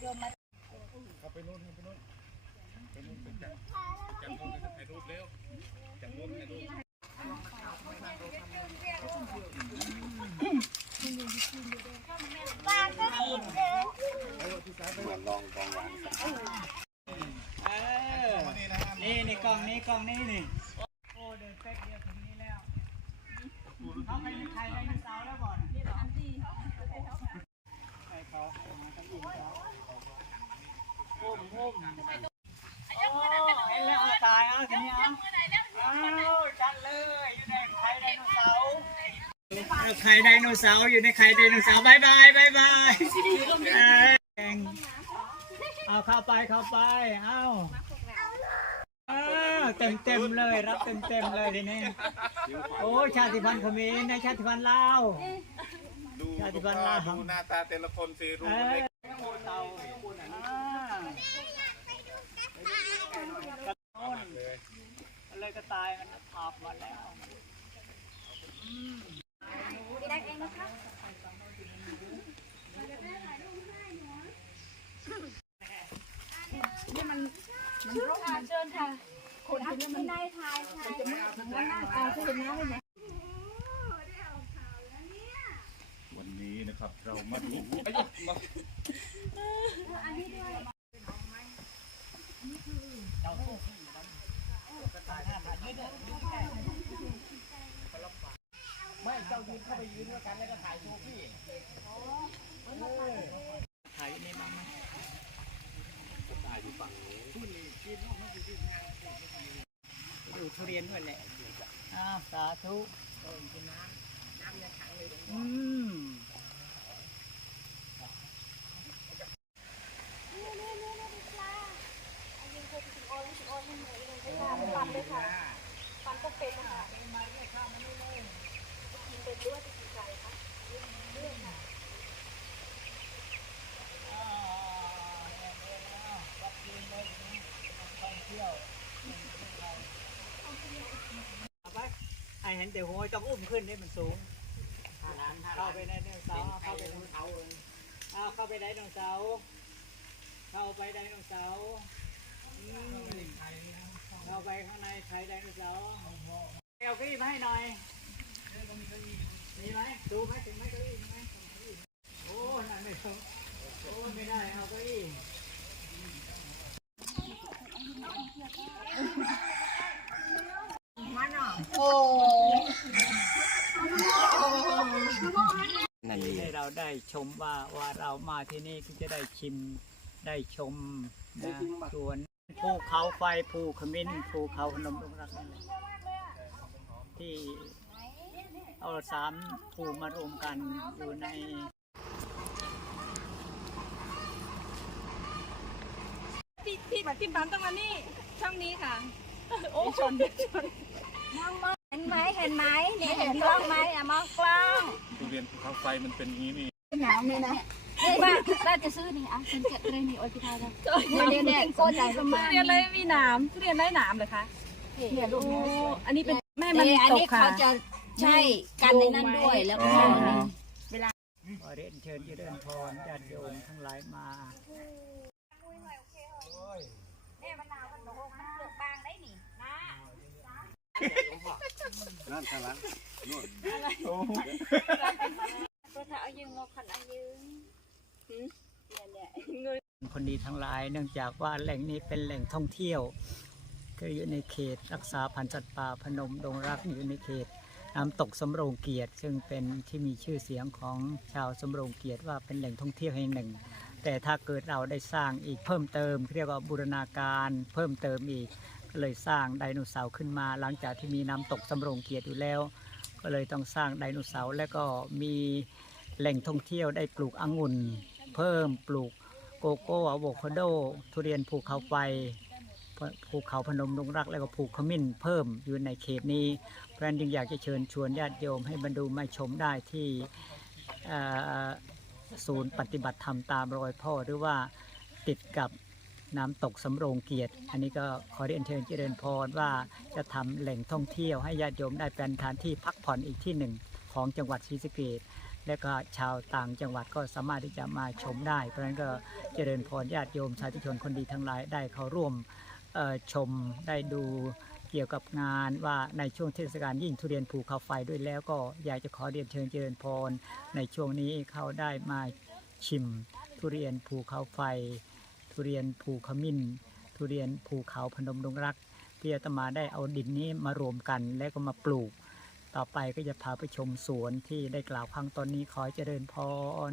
โยมมาเอาไปนู่นไปนู่นไปนู่นไปจับจับนู่นถ่ายรูปเร็วจับนู่นถ่ายรูปปากก็หินเลยเออนี่นี่กล่องนี้กล่องนี้นี่โอ้เดินแป๊บเดียวถึงนี่แล้วเขาไปใครไดโนเสาร์แล้วบ่อนนี่เหรอใครเขามาทำอีกแล้วโอ้มโอ้มโอ้เห็นแล้วเอาตายเอาทีนี้เอาเอาจัดเลยอยู่ในไข่ไดโนเสาร์เอา ไข่ไดโนเสาร์อยู่ในไข่ไดโนเสาร์บายบายบายบายเออเอาเข้าไปเข้าไป เอาเต็มเต็มๆเลยรับเต็มเต็มๆเลยทีนี้โอ้ยชาติพันธุ์เขมรในชาติพันธุ์ลาวดูดูพ่อดูหน้าตาแต่ละคนสิรูปเอ้มันเล็ยกเตาอ่าเลยก็ตายมันถอบหมดแล้ว พี่ได้เองนะคะนี่มันมันรกมันเชิญ ค่ะคนที่ไม่ได้ทายทายถึงนั้นน่าตาคุณน้าเลยไหมวันนี้นะครับเรามาดูอันนี้ด้วยไม่เจ้ายืนเข้าไปยืนด้วยกันแล้วก็ถ่ายโชว์ายนี่บ้างไหมดูทุ เรียนด้วยแหละอ้าวสาธุอืมปันเลยค่ะปันก็เป็นค่ะกินเป็นด้วยกินไก่ค่ะเรื่องค่ะ เอาไปไอเห็น แต่หัวต้องอุ้มขึ้นให้มันสูง เข้าไปในไดโนเสาร์เข้าไปในเสาเอาเข้าไปไดโนเสาร์เข้าไปไดโนเสาร์อืมเข้าไปข้างในไข่ไดโนเสาร์เอาเก้าอี้มาให้หน่อยมีไหมดูไหมถึงไหมเก้าอี้มีไหมโอ้นั่นไม่ถูกโอ้ไม่ได้เอาเก้าอี้ ให้เรา ได้ชมว่าว่าเรามาที่นี่ก็จะได้ชิมได้ชมนะสวนภูเขาไฟภูขมิ้นภูเขาพนมดงรักนั่นแหละที่เอาสามภูมารวมกันอยู่ในพี่พี่พี่บันต้องมานี่ช่องนี้ค่ะโอ้ชนชนมองมองเห็ นไหมเห็นไหมเนี่ยเห็นกล้องไหมอะมองกล้องทุเรียนภูเขาไฟมันเป็นอย่างนี้นี่หนาวนี่นะว่าเราจะซื้อนี่อะฉันจะเรียนนี่โอ้ยพี่ทายแล้วเนี่ยเนี่ยโคตรใหญ่มากทุเรียนอะไรมีหนามทุเรียนไร้หนามเลยคะเนี่ยลูกโอ้เนี่ยอันนี้เป็นแม่มันอันตนี้กค่ะเขาจะใช่กันในนั้นด้วยแล้วก็ขอเรียนเชิญเจริญพรญาติโยมทั้งหลายมาเนี่ยมะนาวมันโอ้มันเปลือกบางได้นี่นะ นั่นทางหลังตัวถ้าเอายืมเราขันเอายืมเนี่ยเนี่ยคนดีทั้งหลาย เนื่องจากว่าแหล่งนี้เป็นแหล่งท่องเที่ยวก็อยู่ในเขตรักษาพันธุ์สัตว์ป่าพนมดงรักอยู่ในเขตน้ำตกสำโรงเกียรติ ซึ่งเป็นที่มีชื่อเสียงของชาวสำโรงเกียรติว่าเป็นแหล่งท่องเที่ยวแห่งหนึ่ง แต่ถ้าเกิดเราได้สร้างอีกเพิ่มเติมเรียกว่าบูรณาการเพิ่มเติมอีก ก็เลยสร้างไดโนเสาร์ขึ้นมา หลังจากที่มีน้ำตกสำโรงเกียรติอยู่แล้ว ก็เลยต้องสร้างไดโนเสาร์และก็มีแหล่งท่องเที่ยวได้ปลูกองุ่น เพิ่มปลูกโกโก้อะโวคาโด ทุเรียนภูเขาไฟภูเขาพนมดงรัก แล้วก็ภูขมิ้นเพิ่มอยู่ในเขตนี้เพราะนั้นจึงอยากจะเชิญชวนญาติโยมให้บรรดูมาชมได้ที่ศูนย์ปฏิบัติธรรมตามรอยพ่อหรือว่าติดกับ น้ำตกสำโรงเกียรติ อันนี้ก็ขอเรียนเชิญเจริญพรว่าจะทำแหล่งท่องเที่ยวให้ญาติโยมได้เป็นสถานที่พักผ่อนอีกที่หนึ่งของจังหวัดศรีสะเกษและก็ชาวต่างจังหวัดก็สามารถที่จะมาชมได้ เพราะฉะนั้นก็เจริญพรญาติโยมสาธุชนคนดีทั้งหลายได้เข้าร่วมชมได้ดูเกี่ยวกับงานว่าในช่วงเทศกาลยิ่งทุเรียนภูเขาไฟด้วยแล้วก็อยากจะขอเรียนเชิญเจริญพร ในช่วงนี้เขาได้มาชิมทุเรียนภูเขาไฟ ทุเรียนภูขมิ้น ทุเรียนภูเขาพนมดงรัก ที่อาตมาได้เอาดินนี้มารวมกันแล้วก็มาปลูก ต่อไปก็จะพาไปชมสวนที่ได้กล่าวข้างตอนนี้ขอเจริญพร